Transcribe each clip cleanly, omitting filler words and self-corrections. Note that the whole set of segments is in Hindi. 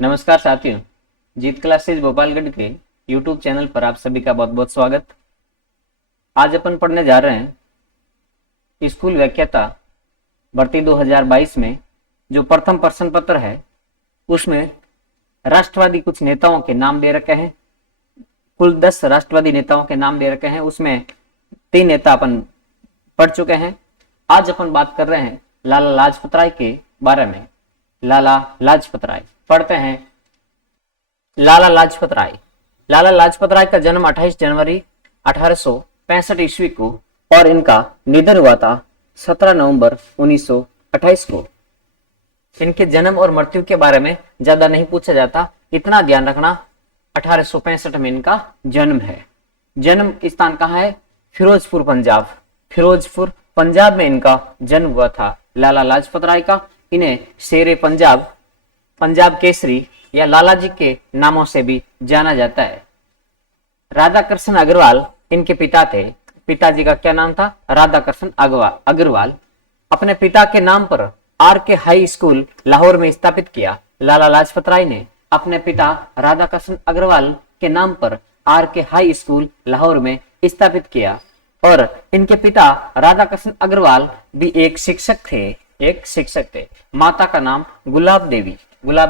नमस्कार साथियों, जीत क्लासेज भोपालगढ़ के यूट्यूब चैनल पर आप सभी का बहुत बहुत स्वागत। आज अपन पढ़ने जा रहे हैं स्कूल व्याख्याता भर्ती 2022 में जो प्रथम प्रश्न पत्र है उसमें राष्ट्रवादी कुछ नेताओं के नाम दे रखे हैं। कुल 10 राष्ट्रवादी नेताओं के नाम दे रखे हैं, उसमें 3 नेता अपन पढ़ चुके हैं। आज अपन बात कर रहे हैं लाला लाजपत राय के बारे में। लाला लाजपत राय पढ़ते हैं। लाला लाजपत राय। लाला लाजपत राय का जन्म 28 जनवरी 1865 ईस्वी को और इनका निधन हुआ था 17 नवंबर 1928 को। इनके जन्म और मृत्यु के बारे में ज्यादा नहीं पूछा जाता, इतना ध्यान रखना 1865 में इनका जन्म है। जन्म स्थान कहाँ है? फिरोजपुर पंजाब। फिरोजपुर पंजाब में इनका जन्म हुआ था लाला लाजपत राय का। इन्हें शेरे पंजाब, पंजाब केसरी या लाला जी के नामों से भी जाना जाता है। राधा कृष्ण अग्रवाल इनके पिता थे। पिताजी का क्या नाम था? राधा कृष्ण अग्रवाल। अपने पिता के नाम पर RK हाई स्कूल लाहौर में स्थापित किया। लाला लाजपत राय ने अपने पिता राधा कृष्ण अग्रवाल के नाम पर RK हाई स्कूल लाहौर में स्थापित किया और इनके पिता राधा कृष्ण अग्रवाल भी एक शिक्षक थे। माता का नाम गुलाब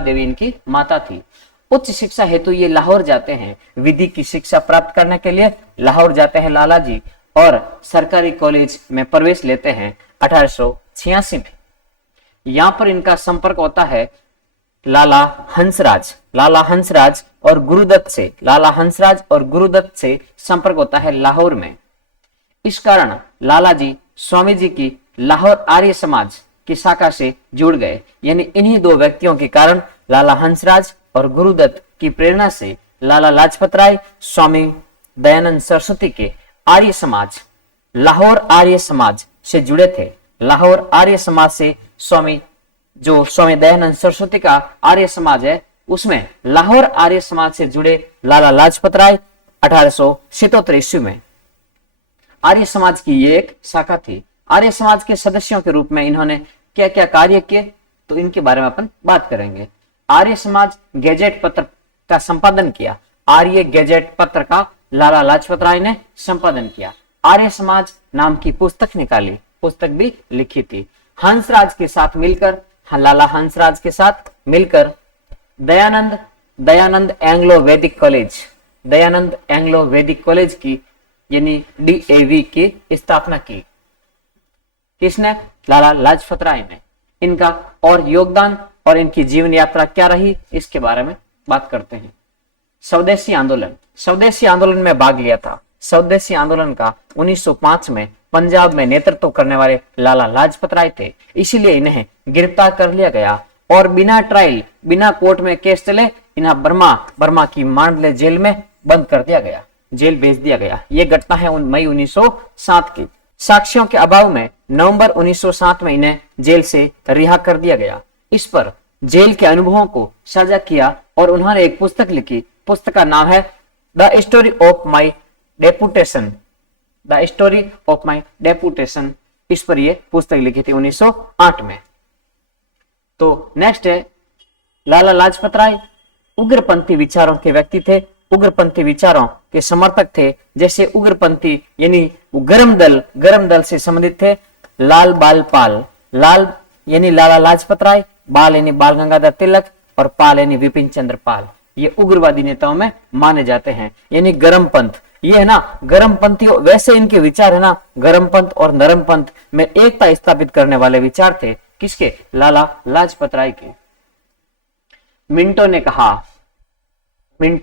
देवी इनकी माता थी। उच्च शिक्षा हेतु ये लाहौर जाते हैं। विधि की शिक्षा प्राप्त करने के लिए लाहौर जाते हैं लाला जी और सरकारी कॉलेज में प्रवेश लेते हैं 1886 में। यहाँ पर इनका संपर्क होता है लाला हंसराज और गुरुदत्त से संपर्क होता है लाहौर में। इस कारण लाला जी स्वामी जी की लाहौर आर्य समाज की शाखा से जुड़ गए। यानी इन्हीं 2 व्यक्तियों के कारण लाला हंसराज और गुरुदत्त की प्रेरणा से लाला लाजपत राय स्वामी दयानंद सरस्वती के आर्य समाज लाहौर आर्य समाज से जुड़े थे। लाहौर आर्य समाज से स्वामी दयानंद सरस्वती का आर्य समाज है, उसमें लाहौर आर्य समाज से जुड़े लाला लाजपत राय 1877 ईस्वी में। आर्य समाज की ये एक शाखा थी। आर्य समाज के सदस्यों के रूप में इन्होंने क्या क्या कार्य किए तो इनके बारे में अपन बात करेंगे। आर्य समाज गैजेट पत्र का संपादन किया। आर्य गैजेट पत्र का लाला लाजपत राय ने संपादन किया। आर्य समाज नाम की पुस्तक निकाली, पुस्तक भी लिखी थी। लाला हंसराज के साथ मिलकर दयानंद एंग्लो वैदिक कॉलेज की यानी DAV की स्थापना की। किसने? लाला लाजपत राय ने। इनका और योगदान और इनकी जीवन यात्रा क्या रही इसके बारे में बात करते हैं। स्वदेशी आंदोलन में भाग लिया था। स्वदेशी आंदोलन का 1905 में पंजाब में नेतृत्व करने वाले लाला लाजपत राय थे, इसीलिए इन्हें गिरफ्तार कर लिया गया और बिना ट्रायल, बिना कोर्ट में केस चले इन्हें बर्मा की मांडले जेल में बंद कर दिया गया, जेल भेज दिया गया। यह घटना है मई 1907 की। साक्ष्यों के अभाव में नवंबर 1907 में इन्हें जेल से रिहा कर दिया गया। इस पर जेल के अनुभवों को साझा किया और उन्होंने एक पुस्तक लिखी। पुस्तक का नाम है the story of my deputation. इस पर यह पुस्तक लिखी थी 1908 में। तो नेक्स्ट है लाला लाजपत राय उग्रपंथी विचारों के व्यक्ति थे। उग्रपंथी विचारों के समर्थक थे। जैसे उग्रपंथी यानी गरम दल से संबंधित थे। लाल यानी लाला लाजपत राय, बाल यानी बाल गंगाधर तिलक और पाल यानी विपिन चंद्र पाल। ये उग्रवादी नेताओं में माने जाते हैं। यानी गरम पंथ, ये है ना गरम पंथी। वैसे इनके विचार है ना गरम पंथ और नरम पंथ में एकता स्थापित करने वाले विचार थे। किसके? लाला लाजपत राय के।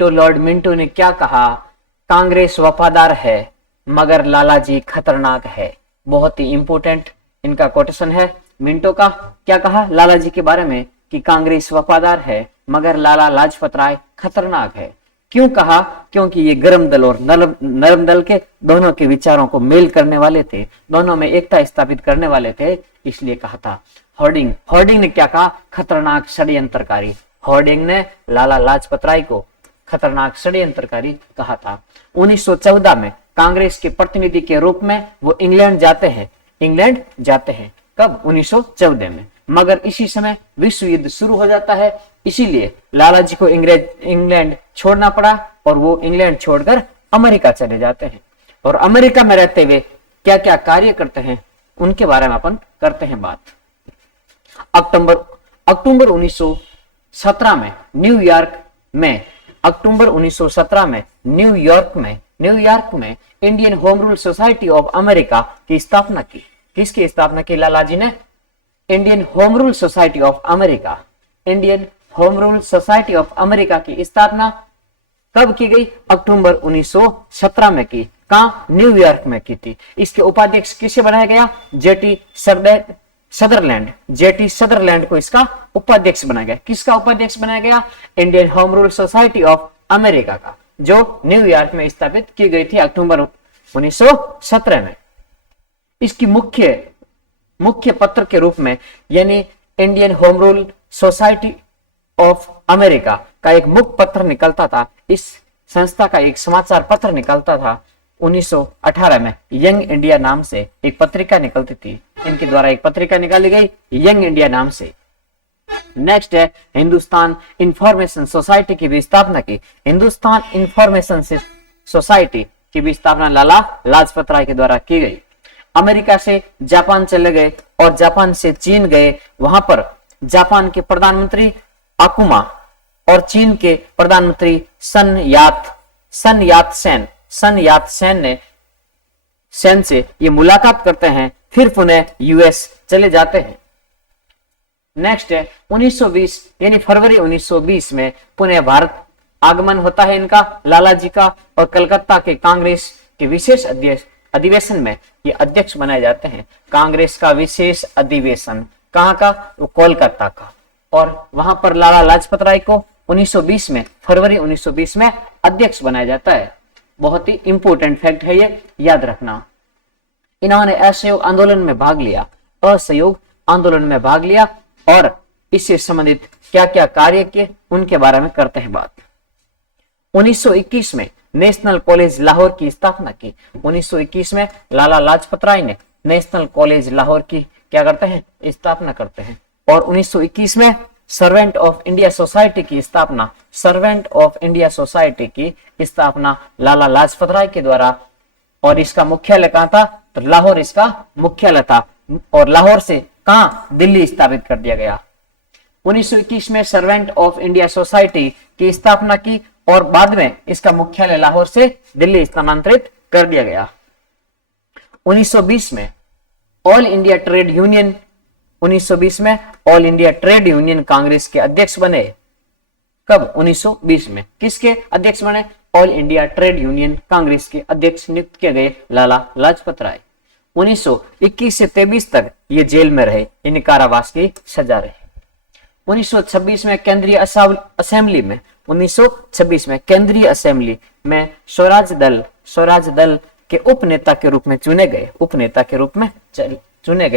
लॉर्ड मिंटो ने क्या कहा? कांग्रेस वफादार है मगर लाला जी खतरनाक है। बहुत ही इंपोर्टेंट इनका कोटेशन है। मिंटो का क्या कहा लाला जी के बारे में कि कांग्रेस वफादार है मगर लाला लाजपत राय खतरनाक है। क्यों कहा? क्योंकि ये गरम दल और नरम दल के दोनों के विचारों को मेल करने वाले थे, दोनों में एकता स्थापित करने वाले थे, इसलिए कहा था। हॉर्डिंग ने क्या कहा? खतरनाक षड्यंत्रकारी। हॉर्डिंग ने लाला लाजपत राय को खतरनाक षड्यंत्रकारी कहा था। 1914 में कांग्रेस के प्रतिनिधि के रूप में वो इंग्लैंड जाते हैं। कब? 1914 में। मगर इसी समय विश्व युद्ध शुरू हो जाता है, इसीलिए लाला जी को इंग्लैंड छोड़ना पड़ा और वो इंग्लैंड छोड़कर अमेरिका चले जाते हैं। और अमेरिका में रहते हुए क्या क्या कार्य करते हैं उनके बारे में अपन करते हैं बात। अक्टूबर 1917 में न्यूयॉर्क में न्यूयॉर्क में Indian home rule society of America की स्थापना की। किसकी स्थापना की लाला जी ने? Indian home rule society of America. Indian home rule society of America की स्थापना कब की गई? अक्टूबर 1917 में की। कहां? न्यूयॉर्क में की थी। इसके उपाध्यक्ष किसे बनाया गया? जेटी सदरलैंड को इसका उपाध्यक्ष बनाया गया। किसका उपाध्यक्ष बनाया गया? Indian home rule society of America का, जो न्यूयॉर्क में स्थापित की गई थी अक्टूबर 1917 में। इसकी मुख्य पत्र के रूप में, यानी Indian home rule society of America का एक मुख्य पत्र निकलता था। इस संस्था का एक समाचार पत्र निकलता था 1918 में। यंग इंडिया नाम से एक पत्रिका निकलती थी। इनके द्वारा एक पत्रिका निकाली गई यंग इंडिया नाम से। नेक्स्ट है हिंदुस्तान इंफॉर्मेशन सोसाइटी की भी स्थापना की। हिंदुस्तान इंफॉर्मेशन सोसाइटी की भी स्थापना लाला लाजपत राय के द्वारा की गई। अमेरिका से जापान चले गए और जापान से चीन गए। वहां पर जापान के प्रधानमंत्री आकुमा और चीन के प्रधानमंत्री सन यात सेन से ये मुलाकात करते हैं, फिर पुनः यूएस चले जाते हैं। नेक्स्ट है 1920 यानी फरवरी 1920 में पुनः भारत आगमन होता है इनका, लाला जी का, और कलकत्ता के कांग्रेस के विशेष अधिवेशन में ये अध्यक्ष बनाए जाते हैं। कांग्रेस का विशेष अधिवेशन कहाँ का? वो कोलकाता का। और वहां पर लाला लाजपत राय को 1920 में, फरवरी 1920 में अध्यक्ष बनाया जाता है। बहुत ही इंपोर्टेंट फैक्ट है ये, याद रखना। इन्होंने असहयोग आंदोलन में भाग लिया और इससे संबंधित क्या क्या कार्य किए उनके बारे में करते हैं बात। 1921 में नेशनल कॉलेज लाहौर की स्थापना की। 1921 में लाला लाजपत राय ने नेशनल कॉलेज लाहौर की क्या करते हैं? स्थापना करते हैं। और 1921 में सर्वेंट ऑफ इंडिया सोसाइटी की स्थापना लाला लाजपत राय के द्वारा। और इसका मुख्यालय कहां था? तो लाहौर इसका मुख्यालय था, और लाहौर से कहां? दिल्ली स्थापित कर दिया गया। 1921 में सर्वेंट ऑफ इंडिया सोसाइटी की स्थापना की और बाद में इसका मुख्यालय लाहौर से दिल्ली स्थानांतरित कर दिया गया। 1920 में all India trade union Congress के अध्यक्ष बने। कब? 1920 में। किसके अध्यक्ष बने? All India trade union Congress के अध्यक्ष नियुक्त किए गए लाला लाजपत राय। 1921 से 23 तक ये जेल में रहे, इन्हें कारावास की सजा रही। 1926 में केंद्रीय असेंबली में स्वराज दल के उपनेता के रूप में चुने गए।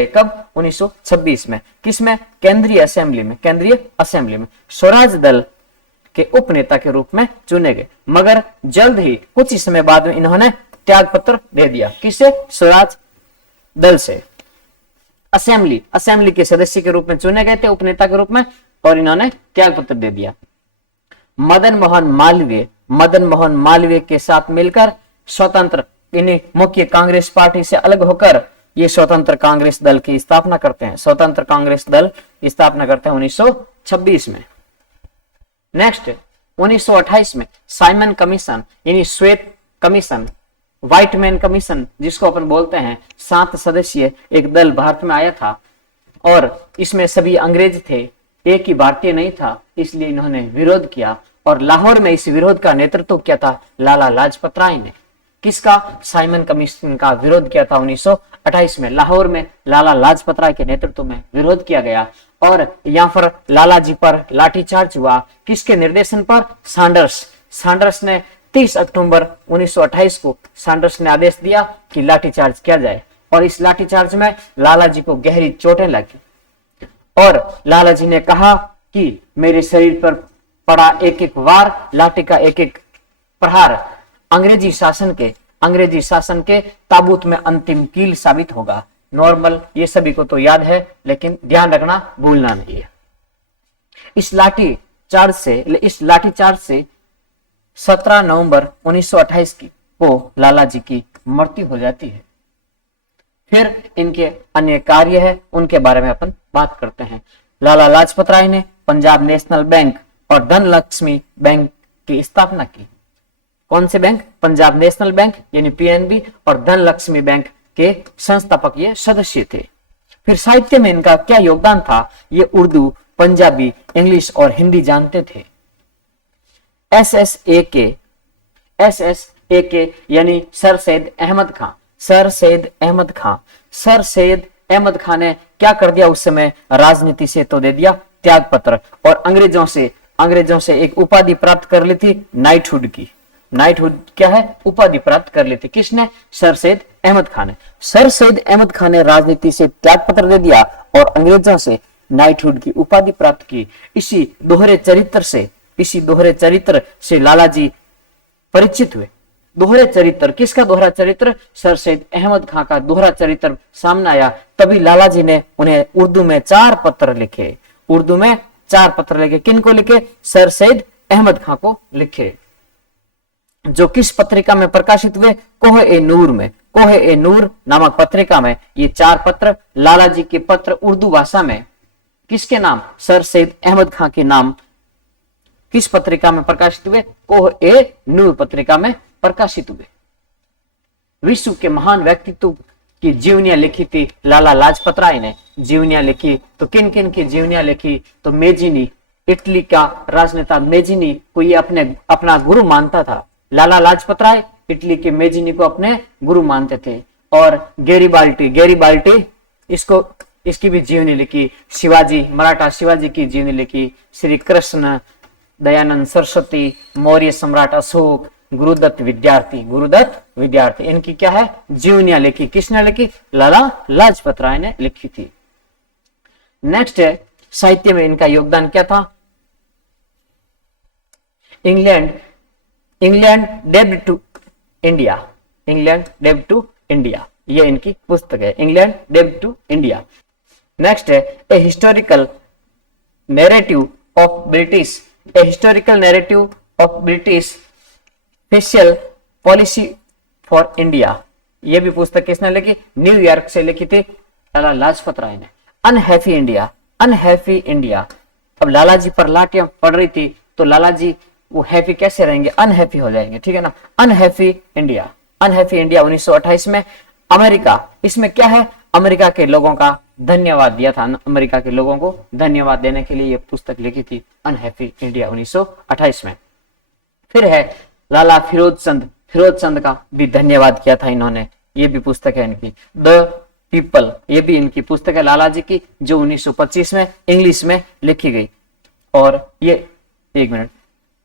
कब? 1926 में। किसमें? केंद्रीय असेंबली में स्वराज दल के उपनेता के रूप में चुने गए। मगर जल्द ही कुछ ही समय बाद में इन्होंने त्याग पत्र दे दिया। किसे? स्वराज दल से। असेंबली के सदस्य के रूप में चुने गए थे, उपनेता के रूप में, और इन्होंने त्याग पत्र दे दिया। मदन मोहन मालवीय के साथ मिलकर स्वतंत्र, इन्हें मुख्य कांग्रेस पार्टी से अलग होकर ये स्वतंत्र कांग्रेस दल की स्थापना करते हैं। 1926 में। नेक्स्ट 1928 में साइमन कमीशन यानी श्वेत कमीशन, व्हाइट मैन कमीशन जिसको अपन बोलते हैं, 7 सदस्यीय एक दल भारत में आया था और इसमें सभी अंग्रेज थे, एक ही भारतीय नहीं था, इसलिए इन्होंने विरोध किया। और लाहौर में इस विरोध का नेतृत्व किया था लाला लाजपत राय ने। किसका? साइमन कमीशन का विरोध किया था 1928 में। लाहौर में लाला लाजपत राय के नेतृत्व में विरोध किया गया और यहाँ पर लाला जी पर लाठीचार्ज हुआ। किसके निर्देशन पर? सैंडर्स ने 30 अक्टूबर 1928 को सैंडर्स ने आदेश दिया कि लाठीचार्ज किया जाए, और इस लाठीचार्ज में लाला जी को गहरी चोटें लगी और लाला जी ने कहा कि मेरे शरीर पर पड़ा एक एक वार, लाठी का एक एक प्रहार अंग्रेजी शासन के ताबूत में अंतिम कील साबित होगा। नॉर्मल, ये सभी को तो याद है, लेकिन ध्यान रखना, भूलना नहीं है। इस लाठी चार्ज से 17 नवंबर 1928 को लाला जी की मृत्यु हो जाती है। फिर इनके अन्य कार्य है, उनके बारे में अपन बात करते हैं। लाला लाजपत राय ने पंजाब नेशनल बैंक और धनलक्ष्मी बैंक की स्थापना की। कौन से बैंक? पंजाब नेशनल बैंक यानी पीएनबी और धनलक्ष्मी बैंक के संस्थापक ये सदस्य थे। फिर साहित्य में इनका क्या योगदान था? ये उर्दू, पंजाबी, इंग्लिश और हिंदी जानते थे। SSAK यानी सर सैयद अहमद खान ने क्या कर दिया उस समय? राजनीति से तो दे दिया त्याग पत्र, और अंग्रेजों से एक उपाधि प्राप्त कर ली थी, नाइटहुड की। नाइटहुड क्या है? उपाधि प्राप्त कर ली थी। किसने? सर सैयद अहमद खान ने। सर सैयद अहमद खान ने राजनीति से त्याग पत्र दे दिया और अंग्रेजों से नाइटहुड की उपाधि प्राप्त की। इसी दोहरे चरित्र से लाला जी परिचित हुए। दोहरे चरित्र, किसका दोहरा चरित्र? सर सैयद अहमद खान का दोहरा चरित्र सामने आया, तभी लाला जी ने उन्हें उर्दू में 4 पत्र लिखे। किनको लिखे? सर सैयद अहमद खान को लिखे, जो किस पत्रिका में प्रकाशित हुए? कोह ए नूर नामक पत्रिका में ये 4 पत्र, लाला जी के पत्र उर्दू भाषा में किसके नाम? सर सैयद अहमद खान के नाम किस पत्रिका में प्रकाशित हुए? कोह ए नूर पत्रिका में प्रकाशित हुए। विश्व के महान व्यक्तित्व की जीवनियां लिखी थी लाला लाजपत राय ने। जीवनियां लिखी तो किन किन की जीवनियां लिखी? तो मेजिनी, इटली का राजनेता मेजिनी को ये अपना गुरु मानता था। लाला लाजपत राय इटली के मेजिनी को अपने गुरु मानते थे। और गैरीबाल्टी इसकी भी जीवनी लिखी। मराठा शिवाजी की जीवनी लिखी। श्री कृष्ण, दयानंद सरस्वती, मौर्य सम्राट अशोक, गुरुदत्त विद्यार्थी, इनकी क्या है? जीवनियां लिखी। किसने लिखी? लाला लाजपत राय ने लिखी थी। नेक्स्ट है, साहित्य में इनका योगदान क्या था? इंग्लैंड डेब्ड टू इंडिया, ये इनकी पुस्तक है, इंग्लैंड डेब्ड टू इंडिया। नेक्स्ट है, a historical narrative of British facial policy for India, ये भी पुस्तक किसने लिखी? न्यूयॉर्क से लिखी थी लाला लाजपत राय ने। अनहैप्पी इंडिया, अब लाला जी पर लाठियां पड़ रही थी, तो लाला जी वो हैप्पी कैसे रहेंगे? अनहैप्पी हो जाएंगे, ठीक है ना। अनहैप्पी इंडिया 1928 में। अमेरिका, इसमें क्या है? अमेरिका के लोगों का धन्यवाद दिया था। अमेरिका के लोगों को धन्यवाद देने के लिए ये पुस्तक लिखी थी, अनहैप्पी इंडिया 1928 में। फिर है लाला फिरोज चंद का भी धन्यवाद किया था इन्होंने, ये भी पुस्तक है इनकी। द पीपल, ये भी इनकी पुस्तक है लाला जी की, जो 1925 में इंग्लिश में लिखी गई। और ये एक मिनट,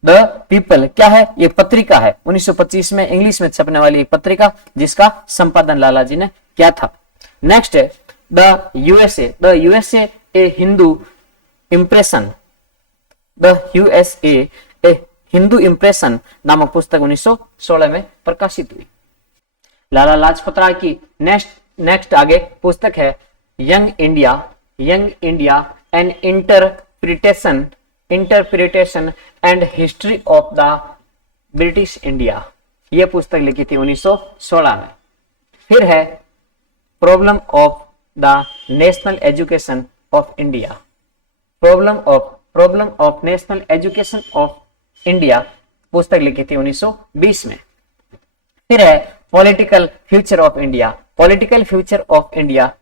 द पीपल क्या है? ये पत्रिका है, 1925 में इंग्लिश में छपने वाली पत्रिका, जिसका संपादन लाला जी ने किया था। नेक्स्ट है the USA A Hindu impression, Hindu impression नामक पुस्तक 1916 में प्रकाशित हुई। लाला लाजपत राय की नेक्स्ट आगे पुस्तक है young India N interpretation and history of the British India, यह पुस्तक लिखी थी 1916 में। फिर है problem of the national education of India, problem of national education of India पुस्तक लिखी थी 1920 में। फिर है पॉलिटिकल फ्यूचर ऑफ इंडिया,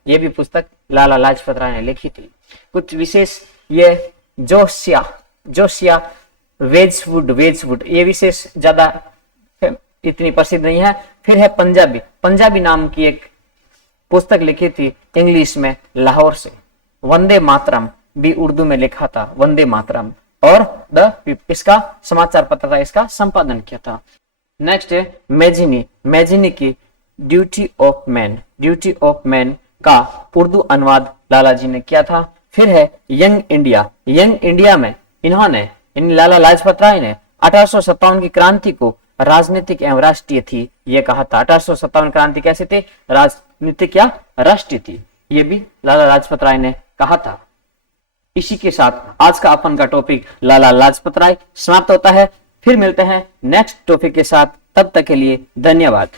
यह भी पुस्तक लाला लाजपत राय ने लिखी थी। कुछ विशेष, ये जोशिया वेजवुड, ये विशेष ज्यादा इतनी प्रसिद्ध नहीं है। फिर है पंजाबी नाम की एक पुस्तक लिखी थी इंग्लिश में लाहौर से। वंदे मातरम भी उर्दू में लिखा था, वंदे मातरम। और इसका समाचार पत्र था, इसका संपादन किया था। नेक्स्ट है मैजिनी की ड्यूटी ऑफ मैन का उर्दू अनुवाद लाला जी ने किया था। फिर है यंग इंडिया में लाला लाजपत राय ने 1857 की क्रांति को राजनीतिक एवं राष्ट्रीय थी, यह कहा था। 1857 क्रांति कैसी थी? राजनीतिक या राष्ट्रीय थी, यह भी लाला लाजपत राय ने कहा था। इसी के साथ आज का अपन का टॉपिक लाला लाजपत राय समाप्त होता है। फिर मिलते हैं नेक्स्ट टॉपिक के साथ, तब तक के लिए धन्यवाद।